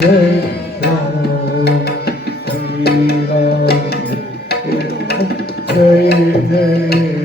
Hey, hey, hey.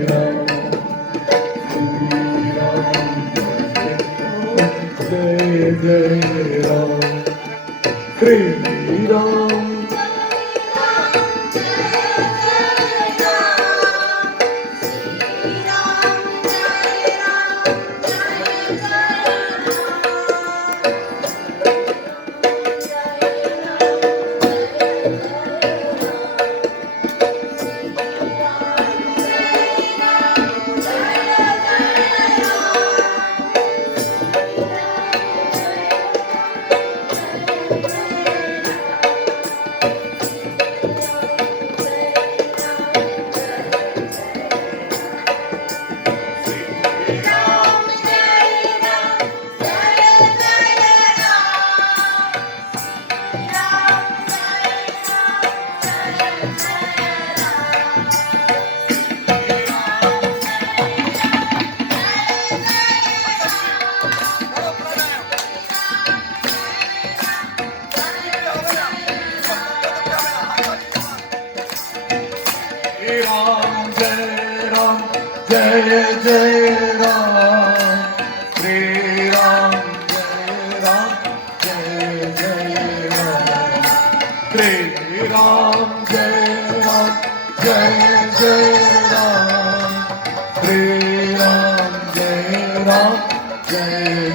Jai 下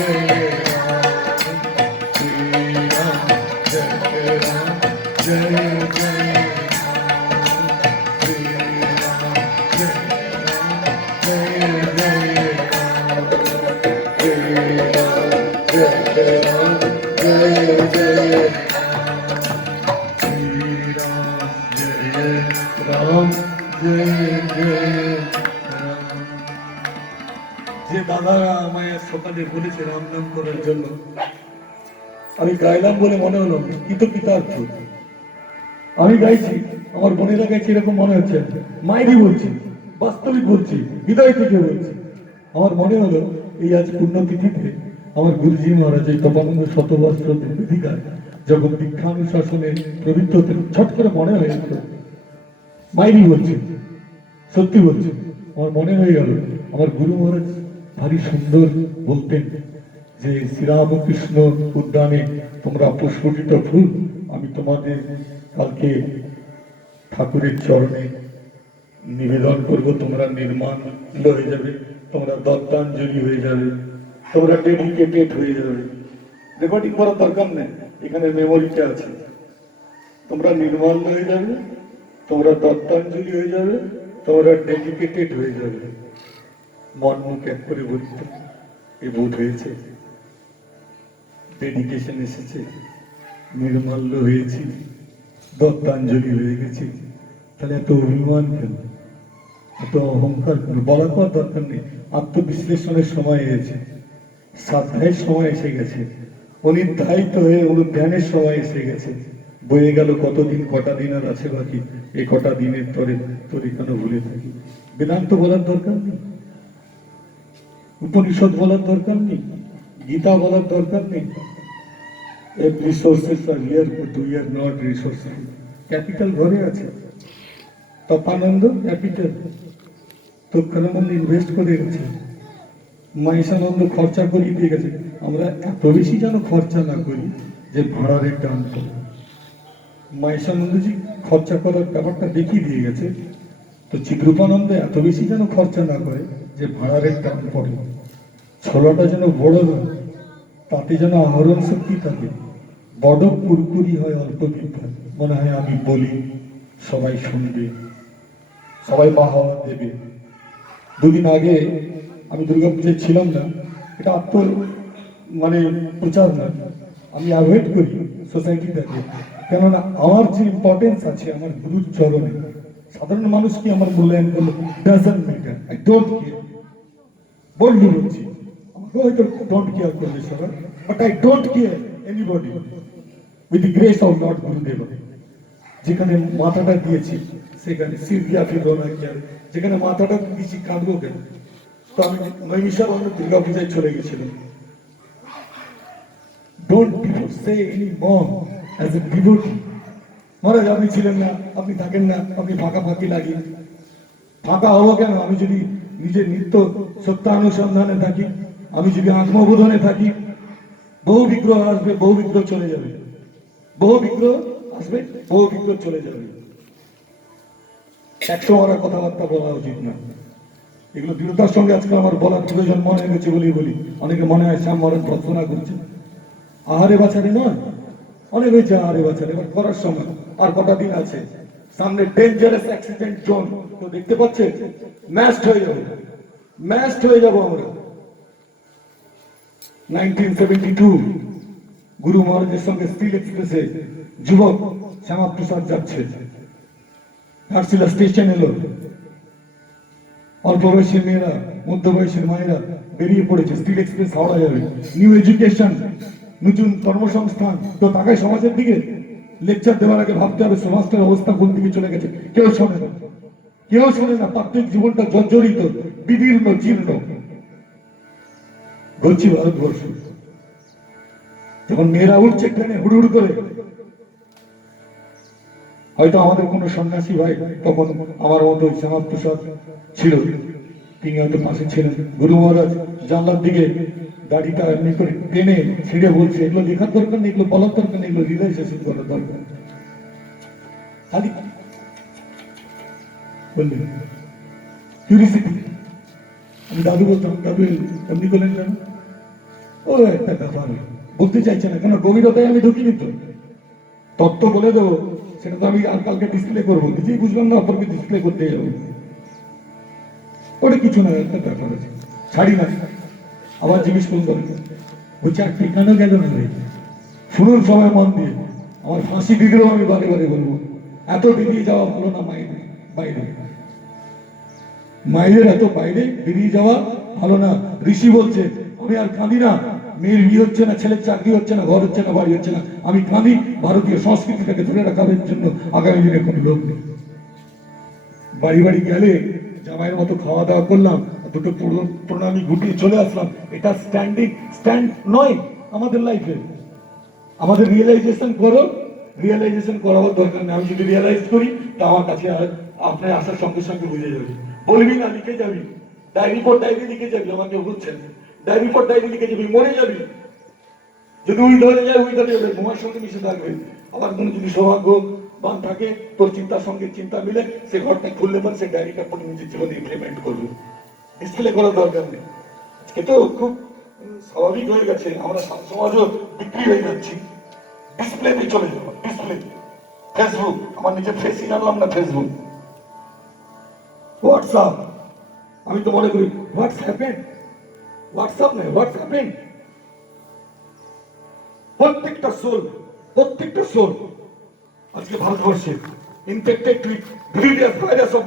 Amen. আমি গাইলাম বলে মনে হলো, কৃত কৃতার্থ। আমি গাইছি, আমার বোনেরা গাইছি এরকম মনে হচ্ছে? মাইরি বলছি, বাস্তবিক বলছি, হৃদয় থেকে বলছি। আমার মনে হলো, এই আজ পুণ্যতিথিতে আমার গুরুজি মহারাজ এই তপানন্দ শতবস্ত্র অধিকার যখন দীক্ষানুশাসনে প্রবৃত্ত হতেন ছট করে মনে হয়ে গেল। মাইরি বলছি, সত্যি বলছি, আমার মনে হয়ে গেল, আমার গুরু মহারাজ ভারী সুন্দর বলতেন। যে শ্রীরামকৃষ্ণ উদ্যানে তোমরা পুষ্পটিত ফুল, আমি তোমাদের কালকে ঠাকুরের চরণে নিবেদন করব, তোমরা নির্মাণ হয়ে যাবে, তোমরা দত্তাঞ্জলি হয়ে যাবে, তোমরা ডেডিকেটেড হয়ে যাবে। রেকর্ডিং করার দরকার নেই, এখানে মেমোরিতে আছে। তোমরা নির্মাণ হয়ে যাবে, তোমরা দত্তাঞ্জলি হয়ে যাবে, তোমরা ডেডিকেটেড হয়ে যাবে। মন মুখ এক করে বলতো, এ বোধ হয়েছে। ডেডিকেশন এসেছে। নির্মাল্য হয়েছি, দত্তাঞ্জলি হয়ে গেছি। তাহলে এত অভিমান কেন? এত অহংকার কেন? বলার পর দরকার নেই। আত্মবিশ্লেষণের সময় এসেছে। শ্রাদ্ধায়ের সময় এসে গেছে। অনির্ধারিত হয়ে অনুধ্যানের সময় এসে গেছে। বয়ে গেল কতদিন, কটা দিন আর আছে বাকি? এই কটা দিনের তরে, তোর কেন ভুলে থাকি? বেদান্ত বলার দরকার নেই। উপনিষদ বলার দরকার নেই। গীতা বলার দরকার নেই। Resources are here but we are not resources capital ঘরে আছে। তপানন্দ ক্যাপিটাল তক্ষানন্দ ইনভেস্ট করে গেছে। মহিষানন্দ খরচা করিয়ে দিয়ে গেছে। আমরা এত বেশি যেন খরচা না করি যে ভাড়ার একটা অন্ত মহেশানন্দজি খরচা করার ব্যাপারটা দেখিয়ে দিয়ে গেছে। তো চিদ্রূপানন্দ এত বেশি যেন খরচা না করে যে ভাড়ার একটা পড়ে ছলাটা যেন বড় নয় তাতে যেন আহরণ শক্তি থাকে। বড় কুরকুরি হয় অল্প বিদ্যা মনে হয় আমি বলি, সবাই শুনবে, সবাই বাহাওয়া দেবে। দুদিন আগে আমি দুর্গাপুজোয় ছিলাম না, এটা আত্ম মানে প্রচার না আমি অ্যাভয়েড করি সোসাইটিটাকে কেননা আমার যে ইম্পর্টেন্স আছে, আমার গুরুর চরণে, সাধারণ মানুষ কি আমার মূল্যায়ন করল? Doesn't matter I don't care বললি বলছি আমাকে হয়তো ডোন্ট কেয়ার করবে সবাই but I don't care anybody with grace of Lord Gurudev যেখানে মাথাটা দিয়েছি, সেখানে সিরিয়া ফিরো না কেয়ার যেখানে মাথাটা দিয়েছি, কাঁদবো কেন? তো আমি অন্য দুর্গা পূজায় চলে গেছিলাম। Don't say any mom as a devotee Maharaj, আপনি ছিলেন না, আপনি থাকেন না, আপনি ফাঁকা ফাঁকি লাগিয়ে। ফাঁকা হব কেন? আমি যদি নিজের নিত্য সত্যানুসন্ধানে থাকি, আমি যদি আত্মবোধনে থাকি, বহু বিগ্রহ আসবে, বহু বিগ্রহ চলে যাবে। বহু বিগ্রহ আসবে, বহু বিগ্রহ চলে যাবে। একশো মারা কথাবার্তা বলা উচিত না। এগুলো দৃঢ়তার সঙ্গে আজকে আমার বলার প্রয়োজন মনে হয়েছে বলি বলি। অনেকে মনে হয় শ্যাম মরণ প্রার্থনা করছে। আহারে বাছারে নয়। অনেক হয়েছে আহারে বাছারে, এবার করার সময়। আর কটা দিন আছে। সামনে ডেঞ্জারাস অ্যাক্সিডেন্ট জোন তো দেখতে পাচ্ছে, ম্যাচড হয়ে যাব। ম্যাচড হয়ে যাব আমরা। 1972 গুরু মহারাজের সঙ্গে স্টিল এক্সপ্রেসে যুবক শ্যামা প্রসাদ যাচ্ছে। ঘাটশিলা স্টেশন এলো। অল্প বয়সী মেয়েরা, মধ্য বয়সের মায়েরা বেরিয়ে পড়েছে। স্টিল এক্সপ্রেস হাওড়া যাবে। নিউ এডুকেশন নতুন কর্মসংস্থান। তো তাকায় সমাজের দিকে। লেকচার দেওয়ার আগে ভাবতে হবে, সমাজটার অবস্থা কোন দিকে চলে গেছে? কেউ শোনে না। কেউ শোনে না প্রত্যেক জীবনটা জর্জরিত, বিদীর্ণ, জীর্ণ। বলছি ভারতবর্ষ। যখন মেয়েরা উঠছে ট্রেনে হুড় করে, হয়তো আমাদের কোনো সন্ন্যাসী ভাই তখন আমার মতো শ্যামা প্রসাদ ছিল। তিনি হয়তো পাশে ছিলেন। গুরু মহারাজ জানলার দিকে দাড়িটা এমনি করে টেনে ছিঁড়ে বলছে, এগুলো লেখার দরকার নেই, এগুলো বলার দরকার নেই, এগুলো রিলাইজেশন করার দরকার খালি বললেন কিউরিসিটি আমি দাদু বলতাম, দাদু এমনি করলেন কেন? ও, একটা ব্যাপার বলতে চাইছে না, কেন গভীরতায় আমি ঢুকিনি তো? তত্ত্ব বলে দেবো, সেটা তো আমি আর কালকে ডিসপ্লে করব। নিজেই বুঝলাম না, অপরকে ডিসপ্লে করতে যাব ওটা কিছু না, একটা ব্যাপার আছে। ছাড়ি না। আবার জিজ্ঞেস করুন বলে বলছে, আর টিকানো গেল না রে? শুনুন সবাই মন দিয়ে। আমার ফাঁসি দিদিরও আমি বারে বারে বলব। এত বেরিয়ে যাওয়া ভালো না মায়ের, বাইরে। মায়ের এত বাইরে বেরিয়ে যাওয়া ভালো না। ঋষি বলছে, আমি আর কাঁদি না। মেয়ের বিয়ে হচ্ছে না, ছেলের চাকরি হচ্ছে না, ঘর হচ্ছে না, বাড়ি হচ্ছে না। আমি কাঁদি ভারতীয় সংস্কৃতিটাকে ধরে রাখার জন্য আগামী দিনে কোনো লোক নেই। বাড়ি বাড়ি গেলে জামাইয়ের মতো খাওয়া দাওয়া করলাম, দুটো প্রণামী ঘুটিয়ে চলে আসলাম। এটা স্ট্যান্ডিং স্ট্যান্ড নয়, আমাদের লাইফে আমাদের রিয়েলাইজেশন করো রিয়েলাইজেশন করাবার দরকার নেই। আমি যদি রিয়েলাইজ করি, তা আমার কাছে আপনার আসার সঙ্গে সঙ্গে বুঝে যাবে। বলবি না, লিখে যাবি। ডায়েরি পর ডায়েরি লিখে যাবি, আমাকে বুঝছেন? ডায়েরি পর ডায়েরি লিখে যাবি মরে যাবি। যদি উই ধরে যায় উই ধরে যাবে। তোমার সঙ্গে মিশে থাকবে। আবার কোনো যদি সৌভাগ্য বান থাকে, তোর চিন্তার সঙ্গে চিন্তা মিলে সে ঘরটা খুললে পর সে ডায়েরিটা পরে নিজের জীবনে ইমপ্লিমেন্ট করবে। ডিসপ্লে করার দরকার নেই। আজকে তো খুব স্বাভাবিক হয়ে গেছে। আমরা সমাজও বিক্রি হয়ে যাচ্ছি। ডিসপ্লেতে চলে যাব। ডিসপ্লে ফেসবুক আমার নিজের ফেসই জানলাম না ফেসবুক হোয়াটসঅ্যাপ আমি তো মনে করি হোয়াটসঅ্যাপে হোয়াটসঅ্যাপ নয় হোয়াটসঅ্যাপে প্রত্যেকটা সোল প্রত্যেকটা সোল আজকে ভারতবর্ষে infected with virulous virus of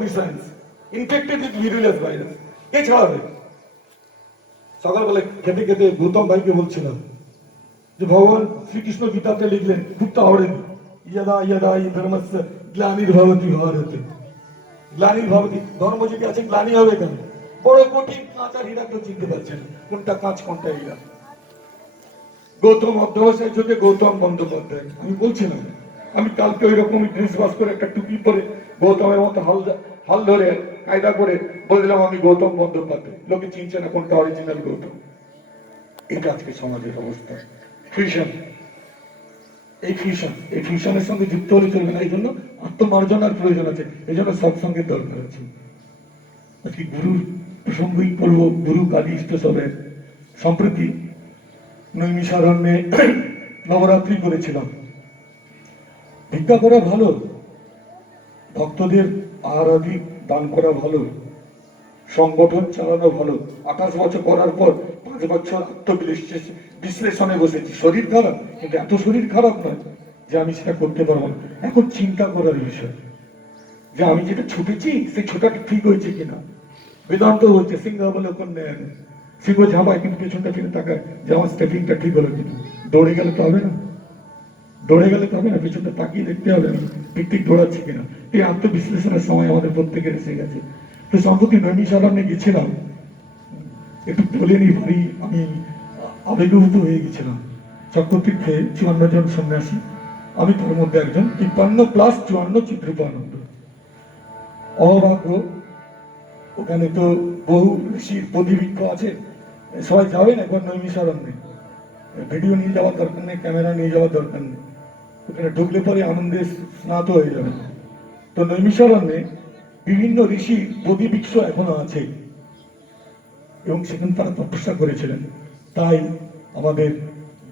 infected with virulous virus কে ছাড়াবে খেতে খেতে গৌতম ভাইকে বলছিলাম যে, ভগবান শ্রীকৃষ্ণ গীতাতে লিখলেন গুপ্তা হরেন ইয়দা ইয়দা ধর্মস্য, গ্লানির ভবতি ভারতে গ্লানির ভবতি, ধর্ম যদি আছে, গ্লানি হবে কেন? বড় কঠিন আর চিনতে কোনটা কাঁচ কোনটা হীরা গৌতম অধ্যবসায় যুগে গৌতম বন্দ্যোপাধ্যায়। আমি আমি কালকে ওই রকম ড্রেস বাস করে একটা টুপি পরে গৌতমের মতো হাল হাল ধরে কায়দা করে বললাম, আমি গৌতম বন্দ্যোপাধ্যায়। লোকে চিনছে না কোনটা অরিজিনাল গৌতম। এটা আজকে সমাজের অবস্থা। ফিউশন এই ফিউশন এই সঙ্গে যুক্ত হলে চলবে না। এই জন্য আত্মমার্জনার প্রয়োজন আছে। এই জন্য সৎসঙ্গের দরকার আছে। আজকে গুরুর প্রসঙ্গই পড়ব গুরু কালী ইষ্ট সম্প্রতি নৈমিষারণ্যে নবরাত্রি করেছিলাম। ভিক্ষা করা ভালো, ভক্তদের আহারাদি দান করা ভালো, সংগঠন চালানো ভালো। আঠাশ বছর করার পর পাঁচ পাঁচ বছর আত্মবিশ্লেষ বিশ্লেষণে বসেছি। শরীর খারাপ, কিন্তু এত শরীর খারাপ নয় যে আমি সেটা করতে পারব না। এখন চিন্তা করার বিষয় যে আমি যেটা ছুটেছি, সেই ছোটাটা ঠিক হয়েছে কিনা? বেদান্ত হচ্ছে সিংহ বলে কন্যা সিংহ ঝাঁপায় কিন্তু পেছনটা ফিরে তাকায় যে আমার স্টেপিংটা ঠিক হলো কিনা। দৌড়ে গেলে তো হবে না। দৌড়ে গেলে তো হবে না, পিছনটা তাকিয়ে দেখতে হবে আমি, ঠিক ঠিক দৌড়াচ্ছি কিনা। এই আত্মবিশ্লেষণের সময় আমাদের প্রত্যেকের এসে গেছে। তো সম্প্রতি নৈমিষারণ্যে গেছিলাম। একটু বলে নি ভারী আমি আবেগভূত হয়ে গেছিলাম। চক্রতীর্থে চুয়ান্ন জন সন্ন্যাসী, আমি তার মধ্যে একজন, তিপ্পান্ন প্লাস চুয়ান্ন চিত্রূপানন্দ অভাগ্য ওখানে তো বহু ঋষির প্রতিবৃক্ষ আছে। সবাই যাবেন একবার নৈমিষারণ্যে। ভিডিও নিয়ে যাওয়ার দরকার নেই, ক্যামেরা নিয়ে যাওয়ার দরকার নেই। ওখানে ঢুকলে পরে আনন্দে স্নাত হয়ে যাবে। তো নৈমিষারণ্যে বিভিন্ন ঋষি প্রতিবৃক্ষ এখনও আছে। এবং সেখানে তারা তপস্যা করেছিলেন। তাই আমাদের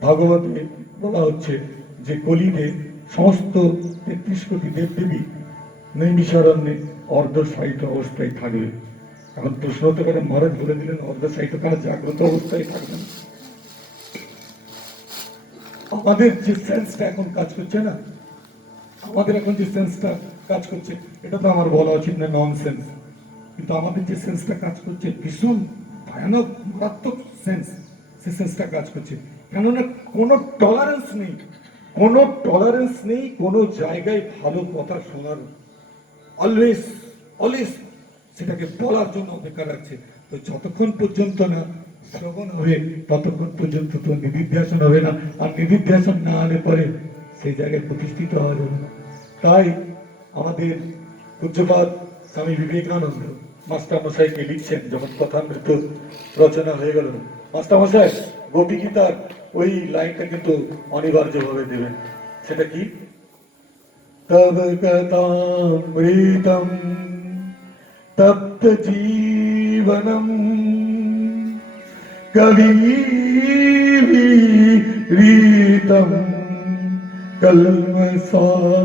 ভাগবতে বলা হচ্ছে যে কলিতে সমস্ত তেত্রিশ কোটি দেবদেবী নৈমিষারণ্যে অর্ধসায়িত অবস্থায় থাকবে। এখন প্রশ্ন হতে পারে মহারাজ বলে দিলেন অর্ধসায়িত তারা জাগ্রত অবস্থায় থাকবেন। আমাদের যে সেন্সটা এখন কাজ করছে না, আমাদের এখন যে সেন্সটা কাজ করছে, এটা তো আমার বলা উচিত না নন সেন্স কিন্তু আমাদের যে সেন্সটা কাজ করছে, ভীষণ ভয়ানক, মারাত্মক সেন্স, সে সেন্সটা কাজ করছে। কেননা কোনো টলারেন্স নেই, কোনো টলারেন্স নেই কোনো জায়গায় ভালো কথা শোনার। অলওয়েজ অলওয়েজ সেটাকে বলার জন্য অপেক্ষা রাখছে। তো যতক্ষণ পর্যন্ত না শ্রবণ হবে, ততক্ষণ পর্যন্ত তো নিবিধ্যাসন হবে না। আর নিবিধ্যাসন না আনে পরে সেই জায়গায় প্রতিষ্ঠিত হওয়া যাবে না। তাই আমাদের পূজ্যপাত স্বামী বিবেকানন্দ মাস্টারমশাইকে লিখছেন, যখন কথা কথামৃত রচনা হয়ে গেল। মাস্টারমশাই, গোপী গীতার ওই লাইনটা কিন্তু অনিবার্যভাবে দেবেন। সেটা কি? তব কথামৃতম തപ്ത തപ്തജീവനം. കവീരീതം കൽമസാപം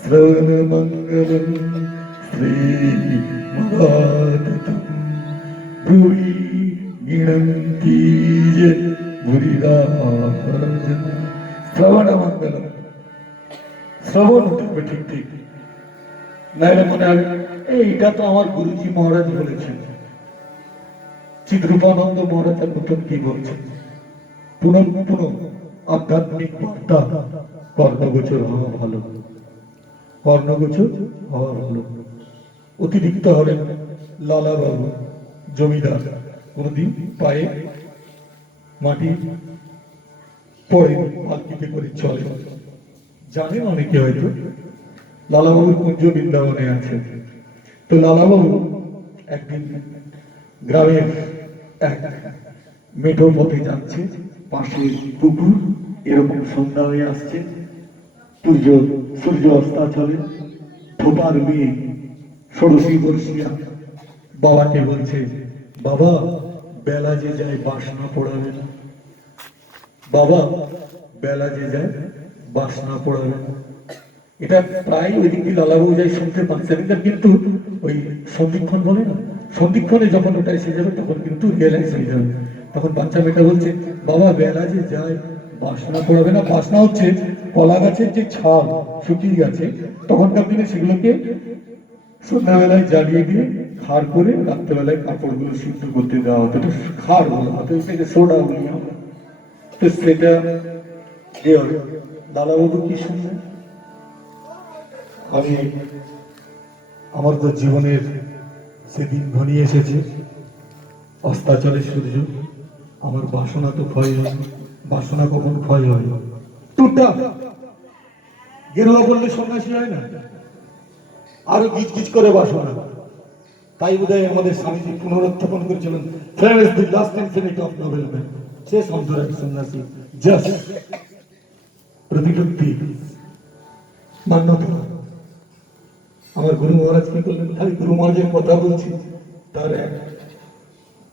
ശ്രവണമംഗലം ശ്രീ മഹാതം ഭൂരി ഗിണം തീയ ഗുരിരാജന ശ്രവണമംഗലം ശ്രവണത്തെ പറ്റിയിട്ട് നേരെ മുന്നാൾ এইটা তো আমার গুরুজি মহারাজ বলেছেন। চিদ্রূপানন্দ মহারাজের মতন কি বলছেন? পুনঃ পুনঃ আধ্যাত্মিক বার্তা, কর্ণগোচর হওয়া ভালো। কর্ণগোচর হওয়া ভালো। অতিরিক্ত হলেন লালা বাবু জমিদার। কোনদিন পায়ে মাটি পড়ে পালকিতে করে চলে। জানেন অনেকে হয়তো, লালাবাবুর কুঞ্জ বৃন্দাবনে আছে তো লালাবাবু একদিন গ্রামের এক মেঠো পথে যাচ্ছে, পাশে পুকুর, এরকম সন্ধ্যা হয়ে আসছে, সূর্য সূর্য অস্তাচলে থোপার মেয়ে ষোড়শী বর্ষিয়া বাবাকে বলছে, বাবা, বেলা যে যায় বাসনা পড়াবে না বাবা, বেলা যে যায় বাসনা পড়াবে না। এটা প্রায় ওই দিক দিয়ে লালাবু যাই শুনতে সেদিনকার কিন্তু ওই সন্ধিক্ষণ বলে না। সন্ধিক্ষণে যখন ওটা এসে যাবে, তখন কিন্তু রিয়েলাইজ হয়ে যাবে। তখন বাচ্চা মেয়েটা বলছে, বাবা, বেলা যে যায়, বাসনা পড়াবে না। বাসনা হচ্ছে কলা গাছের যে ছাল, শুকিয়ে গেছে, তখনকার দিনে সেগুলোকে সন্ধ্যাবেলায় জ্বালিয়ে দিয়ে খাড় করে রাত্রেবেলায় কাপড়গুলো সিদ্ধ করতে দেওয়া হতো। তো খাড় বলা হতো। এটাকে সোডা বলি আমরা। তো সেটা দাদাবাবু কি শুনলেন? আমি আমার তো জীবনের সেদিন ঘনিয়ে এসেছে। অস্তাচলে সূর্য, আমার বাসনা তো ক্ষয় হয়, বাসনা কখন ক্ষয় হয়? টুটা গেরুয়া বললে সন্ন্যাসী হয় না? আরও গিজ গিজ করে বাসনা। তাই বোধহয় আমাদের স্বামীজি পুনরুত্থাপন করেছিলেন। Fair the last infinite of noble man শেষ অন্তরের সন্ন্যাসী। জাস্ট মান্যতা। আমার গুরু মহারাজ কি করলেন খালি গুরু মহারাজের কথা বলছি তার এক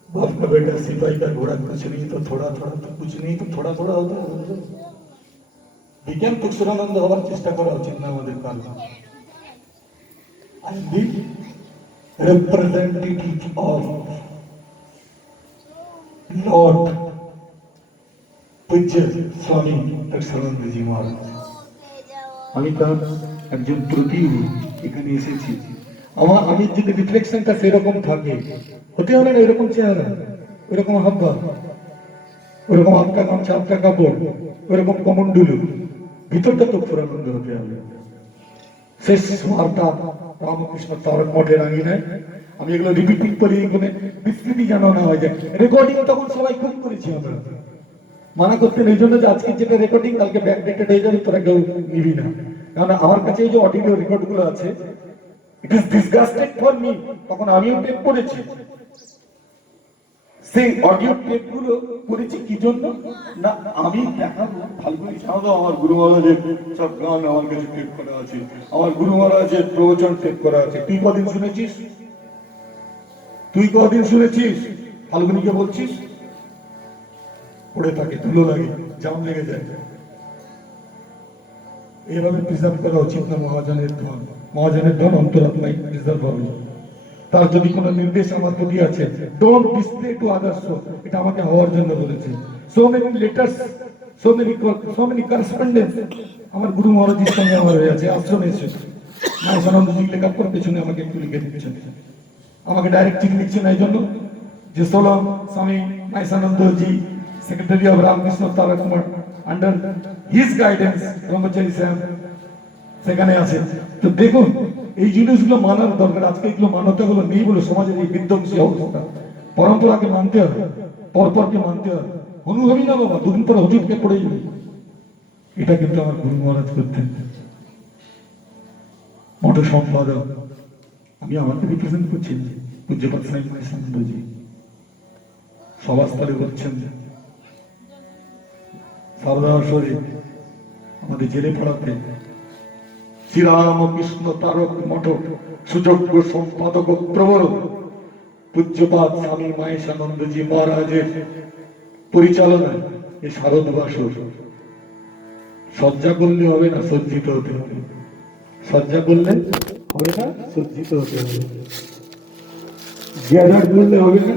बाप का बेटा सिपाही का घोड़ा कुछ नहीं तो थोड़ा थोड़ा तो कुछ नहीं तो थोड़ा थोड़ा होता है বিজ্ঞান পুষ্করানন্দ হওয়ার চেষ্টা করা উচিত না আমাদের কাল I am the representative of lord पूज्य स्वामी दक्षानंद जी महाराज আমি তার একজন প্রতিনিধি এখানে এসেছি। আমার আমি যদি রিফ্লেকশনটা সেরকম থাকে, হতে হবে না এরকম চেহারা, ওরকম হাব্বা, ওরকম আটকা গামছা আটকা কাপড়, ওরকম কমন্ডুলু ভিতরটা তো পুরানন্দ হতে হবে শেষ বার্তা রামকৃষ্ণ তারক মঠের আঙিনায় আমি এগুলো রিপিটিং করি, এখানে বিস্তৃতি জানা না হয় যায় রেকর্ডিং তখন সবাই খুব করেছি আমরা। মানা করতেন এই জন্য যে আজকে যেটা রেকর্ডিং কালকে ব্যাকডেটেড হয়ে যাবে, তোরা কেউ নিবি না। কারণ আমার কাছে এই যে অডিও রেকর্ডগুলো আছে it is disgusted for me তখন আমিও টেপ করেছি। সেই অডিও টেপগুলো করেছি কি জন্য? না, আমি দেখাবো ফাল্গুনি সাহায্য আমার গুরু মহারাজের সব গান আমার কাছে টেপ করা আছে। আমার গুরু মহারাজের প্রবচন টেপ করা আছে। তুই কদিন শুনেছিস? তুই কদিন শুনেছিস? ফাল্গুনিকে বলছিস? পড়ে থাকে, ধুলো লাগে, জাম লেগে যায়। এইভাবে প্রিজার্ভ করা উচিত না মহাজনের ধন। মহাজনের ধন অন্তরাত্মাই প্রিজার্ভ হবে। তার যদি কোনো নির্দেশ আমার প্রতি আছে ডোন্ট ডিসপ্লে টু আদার্স এটা আমাকে হওয়ার জন্য বলেছে। So many letters so many so many correspondence আমার গুরু মহারাজের সঙ্গে আমার হয়ে আছে, আশ্রমে এসে। নায়সানন্দজি লেখার পর পেছনে আমাকে একটু লিখে দিচ্ছেন। আমাকে ডাইরেক্ট চিঠি লিখছেন এই জন্য যে সোলম Swami Naisanandaji secretary of Ramakrishna Tarak Kumar under his guidance Brahmachari Sam সেখানে আছে। তো দেখুন, এই জিনিসগুলো মানার দরকার। আজকে এগুলো মান্যতাগুলো নেই বলে সমাজের এই বিধ্বংসী অবস্থা। পরম্পরাকে মানতে হবে, পরপরকে মানতে হবে। অনুভবই না বাবা, দুদিন পরে হুজুরকে পড়ে যাবে। এটা কিন্তু আমার গুরু মহারাজ করতেন। মঠ সম্পাদক। আমি আমাকে রিপ্রেজেন্ট করছি। পূজ্যপাত সাই মহেশানন্দজি সভাস্থলে বলছেন সারদা শরীফ আমাদের জেলে পড়াতে শ্রীরামকৃষ্ণ তারক মঠ সুযোগ্য সম্পাদক প্রবর পূজ্যপাত স্বামী মহেশানন্দজি মহারাজের পরিচালনায় এই শারদ বাসর সজ্জা করলে হবে না, সজ্জিত হতে হবে। সজ্জা করলে হবে না, সজ্জিত হতে হবে। গ্যাদার করলে হবে না